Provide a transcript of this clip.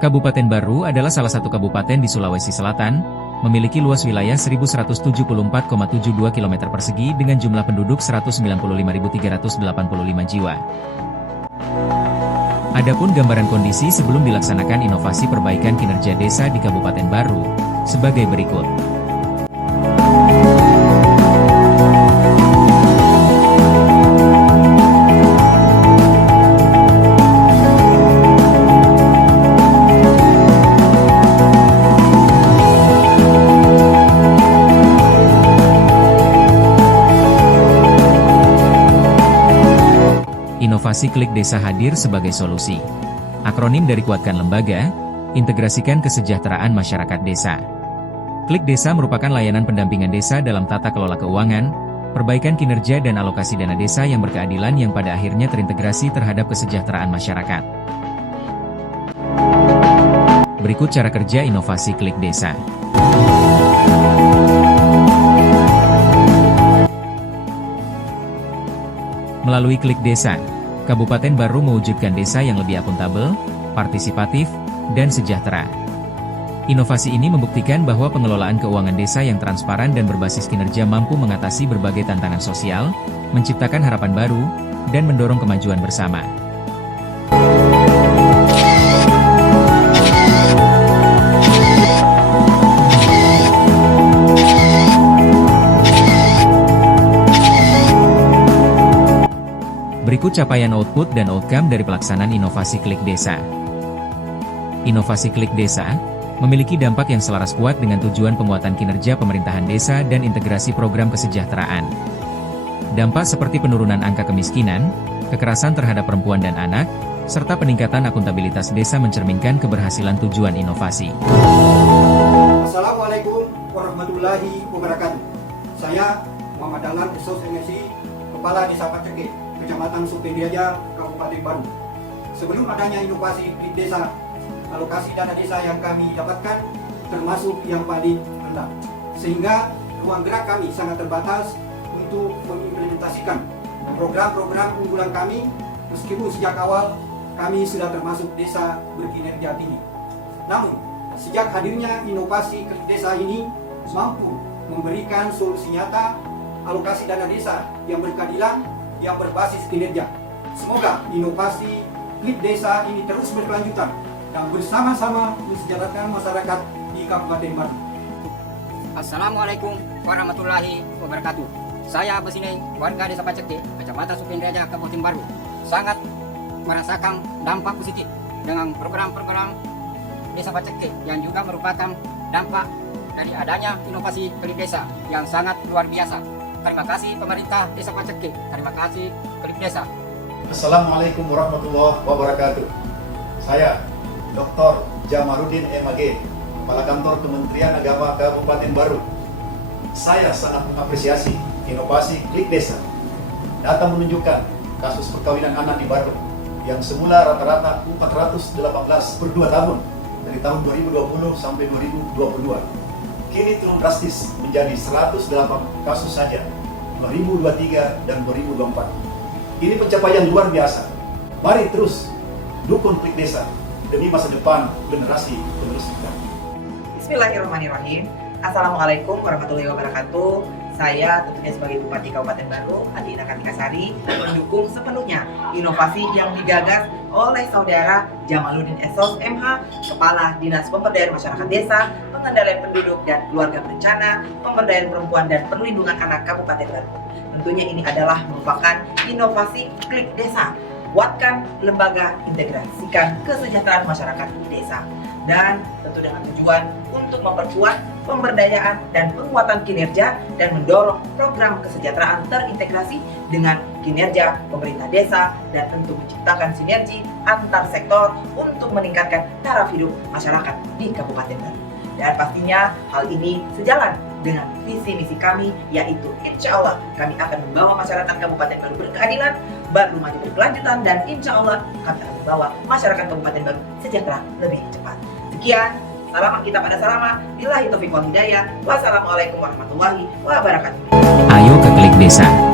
Kabupaten Baru adalah salah satu kabupaten di Sulawesi Selatan, memiliki luas wilayah 1174,72 km persegi dengan jumlah penduduk 195.385 jiwa. Adapun gambaran kondisi sebelum dilaksanakan inovasi perbaikan kinerja desa di Kabupaten Baru, sebagai berikut. Inovasi Klik Desa hadir sebagai solusi. Akronim dari Kuatkan Lembaga, integrasikan kesejahteraan masyarakat desa. Klik Desa merupakan layanan pendampingan desa dalam tata kelola keuangan, perbaikan kinerja dan alokasi dana desa yang berkeadilan yang pada akhirnya terintegrasi terhadap kesejahteraan masyarakat. Berikut cara kerja inovasi Klik Desa. Melalui Klik Desa, Kabupaten Baru mewujudkan desa yang lebih akuntabel, partisipatif, dan sejahtera. Inovasi ini membuktikan bahwa pengelolaan keuangan desa yang transparan dan berbasis kinerja mampu mengatasi berbagai tantangan sosial, menciptakan harapan baru, dan mendorong kemajuan bersama. Berikut capaian output dan outcome dari pelaksanaan inovasi Klik Desa. Inovasi Klik Desa memiliki dampak yang selaras kuat dengan tujuan penguatan kinerja pemerintahan desa dan integrasi program kesejahteraan. Dampak seperti penurunan angka kemiskinan, kekerasan terhadap perempuan dan anak, serta peningkatan akuntabilitas desa mencerminkan keberhasilan tujuan inovasi. Assalamualaikum warahmatullahi wabarakatuh. Saya Muhammad Dahlan SOS MSI, Kepala Desa Paceke, Kecamatan Supediaja, Kabupaten Baru. Sebelum adanya inovasi Klik Desa, alokasi dana desa yang kami dapatkan termasuk yang paling rendah, sehingga ruang gerak kami sangat terbatas untuk mengimplementasikan program-program unggulan kami, meskipun sejak awal kami sudah termasuk desa berkinerja tinggi. Namun, sejak hadirnya inovasi Klik Desa ini mampu memberikan solusi nyata alokasi dana desa yang berkeadilan, yang berbasis kinerja. Semoga inovasi Klik Desa ini terus berkelanjutan dan bersama-sama mensejahterakan masyarakat di Kabupaten Baru. Assalamualaikum warahmatullahi wabarakatuh. Saya Besineng, warga Desa Paceke, Kecamatan Supediaja, Kabupaten Baru, sangat merasakan dampak positif dengan program-program Desa Paceke yang juga merupakan dampak dari adanya inovasi Klik Desa yang sangat luar biasa. Terima kasih pemerintah Desa Paceke, terima kasih Klik Desa. Assalamualaikum warahmatullahi wabarakatuh. Saya Dr. Jamarudin MAG, Kepala Kantor Kementerian Agama Kabupaten Baru. Saya sangat mengapresiasi inovasi Klik Desa. Data menunjukkan kasus perkawinan anak di Baru yang semula rata-rata 418 per 2 tahun dari tahun 2020 sampai 2022. Kini turun drastis menjadi 108 kasus saja 2023 dan 2024. Ini pencapaian luar biasa. Mari terus dukung Klik Desa demi masa depan generasi penerus kita. Bismillahirrahmanirrahim. Assalamualaikum warahmatullahi wabarakatuh. Saya tentunya sebagai Bupati Kabupaten Baru, Adi Kartika Sari, mendukung sepenuhnya inovasi yang digagas oleh Saudara Jamaludin SOS MH, Kepala Dinas Pemberdayaan Masyarakat Desa, Pengendalian Penduduk dan Keluarga Berencana, Pemberdayaan Perempuan dan Perlindungan Anak Kabupaten Baru. Tentunya ini adalah merupakan inovasi Klik Desa. Kuatkan lembaga, integrasikan kesejahteraan masyarakat di desa. Dan tentu dengan tujuan untuk memperkuat pemberdayaan dan penguatan kinerja dan mendorong program kesejahteraan terintegrasi dengan kinerja pemerintah desa dan tentu menciptakan sinergi antar sektor untuk meningkatkan taraf hidup masyarakat di Kabupaten Baru. Dan pastinya hal ini sejalan dengan visi misi kami, yaitu insya Allah kami akan membawa masyarakat Kabupaten Baru berkeadilan, Baru maju berkelanjutan, dan insya Allah kami akan membawa masyarakat Kabupaten Baru sejahtera lebih cepat. Sekian, salaman kita pada salama, billahi taufiq wal hidayah, wassalamualaikum warahmatullahi wabarakatuh. Ayo ke Klik Desa.